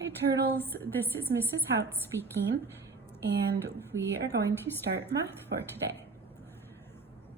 Hi turtles, this is Mrs. Hout speaking, and we are going to start math for today.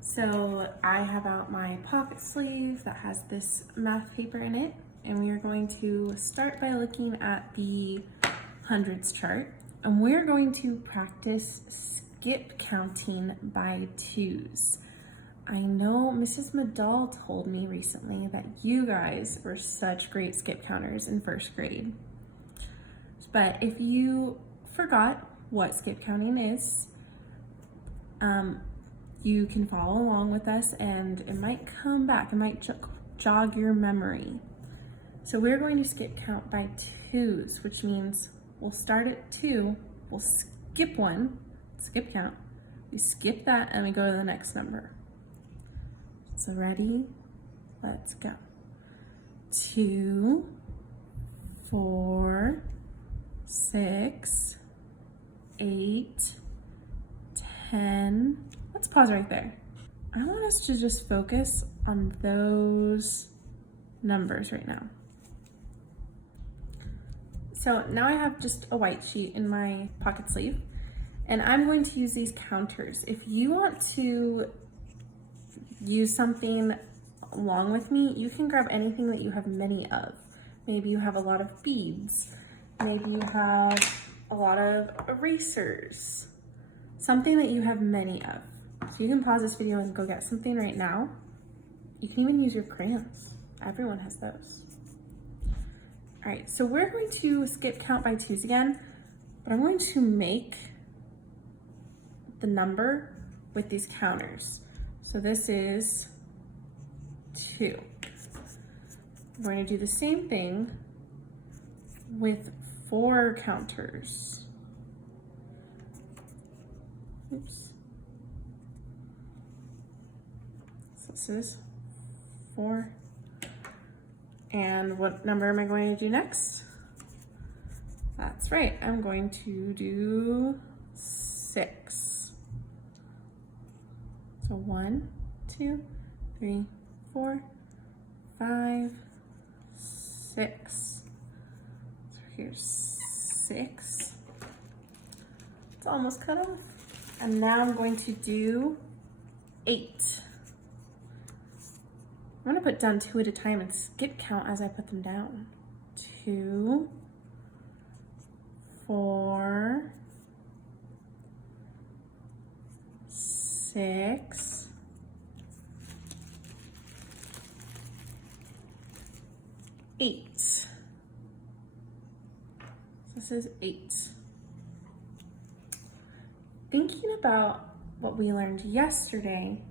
So I have out my pocket sleeve that has this math paper in it, and we are going to start by looking at the hundreds chart, and we're going to practice skip counting by twos. I know Mrs. Madal told me recently that you guys were such great skip counters in first grade. But if you forgot what skip counting is, you can follow along with us and it might come back, it might jog your memory. So we're going to skip count by twos, which means we'll start at 2, we'll skip 1, skip count, we skip that and we go to the next number. So ready? Let's go. 2, 4, 6, 8, 10. Let's pause right there. I want us to just focus on those numbers right now. So now I have just a white sheet in my pocket sleeve, and I'm going to use these counters. If you want to use something along with me, you can grab anything that you have many of. Maybe you have a lot of beads. Maybe you have a lot of erasers. Something that you have many of. So you can pause this video and go get something right now. You can even use your crayons. Everyone has those. All right, so we're going to skip count by twos again, but I'm going to make the number with these counters. So this is 2. We're going to do the same thing with 4 counters. Oops. So this is 4. And what number am I going to do next? That's right, I'm going to do 6. So 1, 2, 3, 4, 5, 6. So here's 6. It's almost cut off. And now I'm going to do 8. I'm going to put down 2 at a time and skip count as I put them down. 2, 4, 6, 8. This is 8. Thinking about what we learned yesterday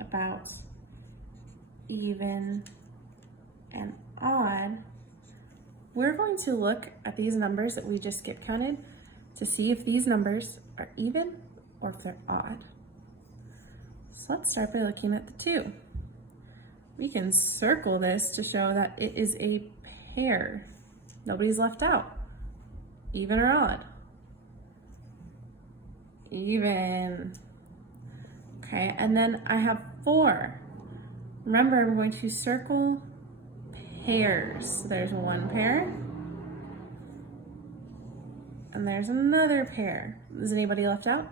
about even and odd, we're going to look at these numbers that we just skip counted to see if these numbers are even or if they're odd. So let's start by looking at the 2. We can circle this to show that it is a pair. Nobody's left out. Even or odd? Even. Okay, and then I have 4. Remember, I'm going to circle pairs. So there's 1 pair. And there's another pair. Is anybody left out?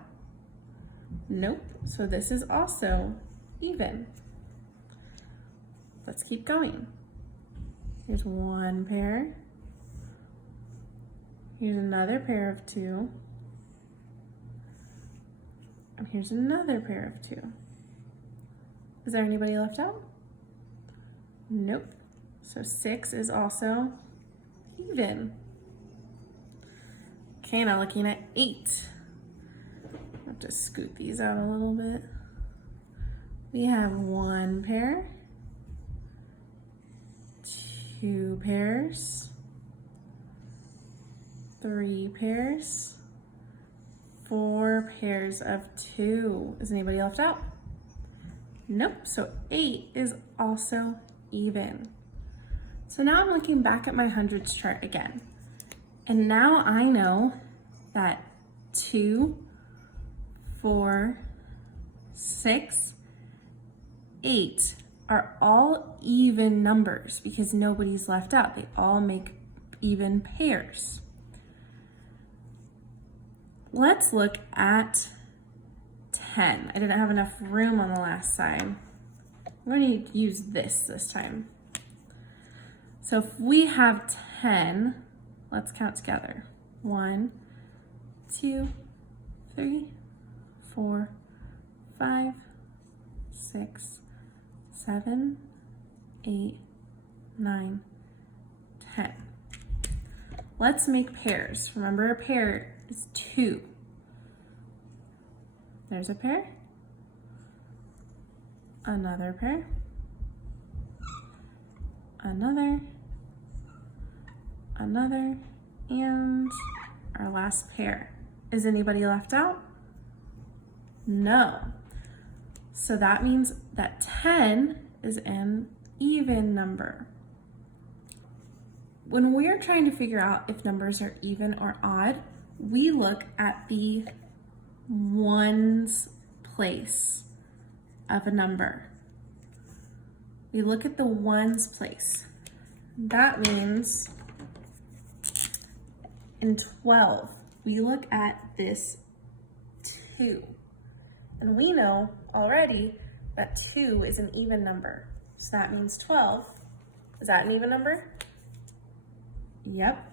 Nope. So this is also even. Let's keep going. Here's 1 pair. Here's another pair of 2. And here's another pair of 2. Is there anybody left out? Nope. So 6 is also even. Okay, now looking at 8. I'll have to scoot these out a little bit. We have 1 pair, 2 pairs, 3 pairs, 4 pairs of 2. Is anybody left out? Nope, so 8 is also even. So now I'm looking back at my hundreds chart again. And now I know that 2, 4, 6, 8 are all even numbers because nobody's left out. They all make even pairs. Let's look at 10. I didn't have enough room on the last side. I'm going to use this time. So if we have 10, let's count together. 1, 2, 3, 4, 5, 6, 7, 8, 9, 10. Let's make pairs. Remember, a pair is 2. There's a pair. Another pair. Another. Another. And our last pair. Is anybody left out? No. So that means that 10 is an even number. When we're trying to figure out if numbers are even or odd, we look at the ones place of a number. We look at the ones place. That means in 12, we look at this 2. And we know already that 2 is an even number. So that means 12. Is that an even number? Yep.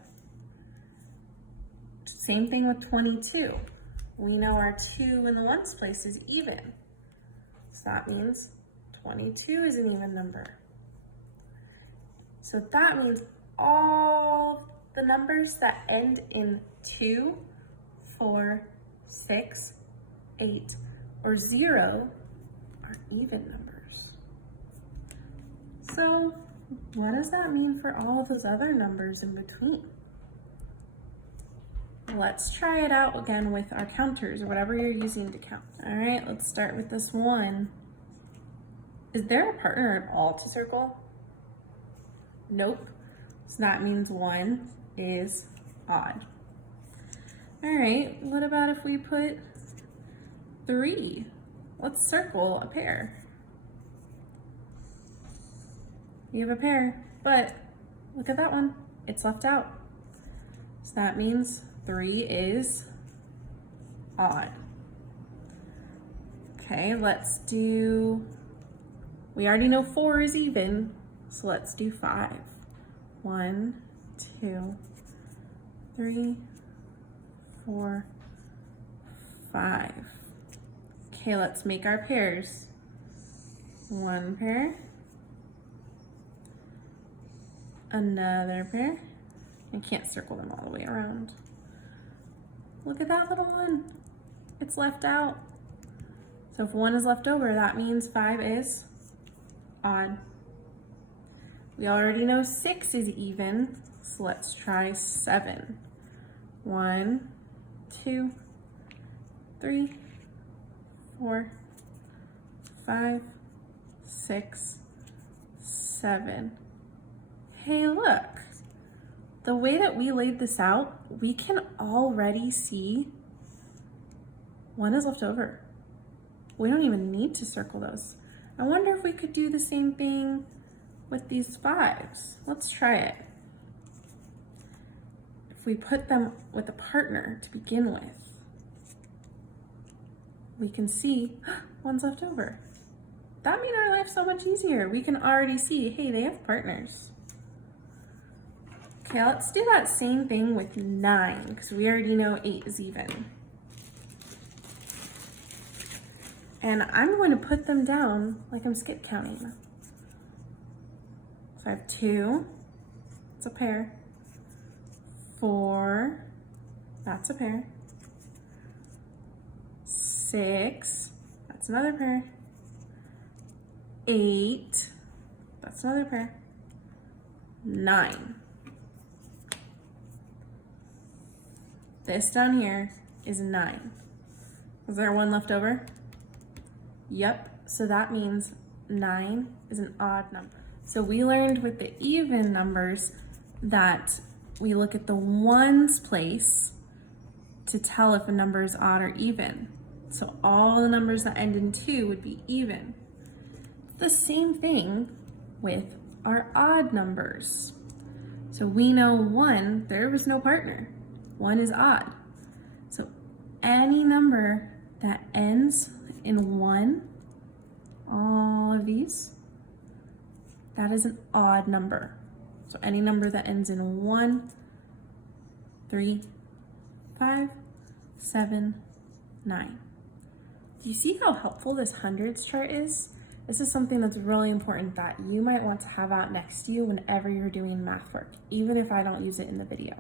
Same thing with 22. We know our 2 in the ones place is even. So that means 22 is an even number. So that means all the numbers that end in 2, 4, 6, 8, or 0 are even numbers. So what does that mean for all of those other numbers in between? Let's try it out again with our counters or whatever you're using to count. All right, let's start with this 1. Is there a partner at all to circle? Nope. So that means 1 is odd. All right, what about if we put 3? Let's circle a pair. You have a pair, but look at that one. It's left out. So that means 3 is odd. Okay, let's do, we already know 4 is even, so let's do 5. 1, 2, 3, 4, 5. Okay, let's make our pairs. 1 pair, another pair. I can't circle them all the way around. Look at that little one. It's left out. So if 1 is left over, that means 5 is odd. We already know 6 is even, so let's try 7. 1, 2, 3, 4, 5, 6, 7. Hey, look. The way that we laid this out, we can already see 1 is left over. We don't even need to circle those. I wonder if we could do the same thing with these 5s. Let's try it. If we put them with a partner to begin with, we can see 1's left over. That made our life so much easier. We can already see, hey, they have partners. Okay, let's do that same thing with 9, because we already know 8 is even. And I'm going to put them down like I'm skip counting. So I have 2, it's a pair. 4, that's a pair. 6, that's another pair. 8, that's another pair. 9. This down here is 9. Is there 1 left over? Yep, so that means 9 is an odd number. So we learned with the even numbers that we look at the ones place to tell if a number is odd or even. So all the numbers that end in 2 would be even. It's the same thing with our odd numbers. So we know 1, there was no partner. 1 is odd. So any number that ends in 1, all of these, that is an odd number. So any number that ends in 1, 3, 5, 7, 9. Do you see how helpful this hundreds chart is? This is something that's really important that you might want to have out next to you whenever you're doing math work, even if I don't use it in the video.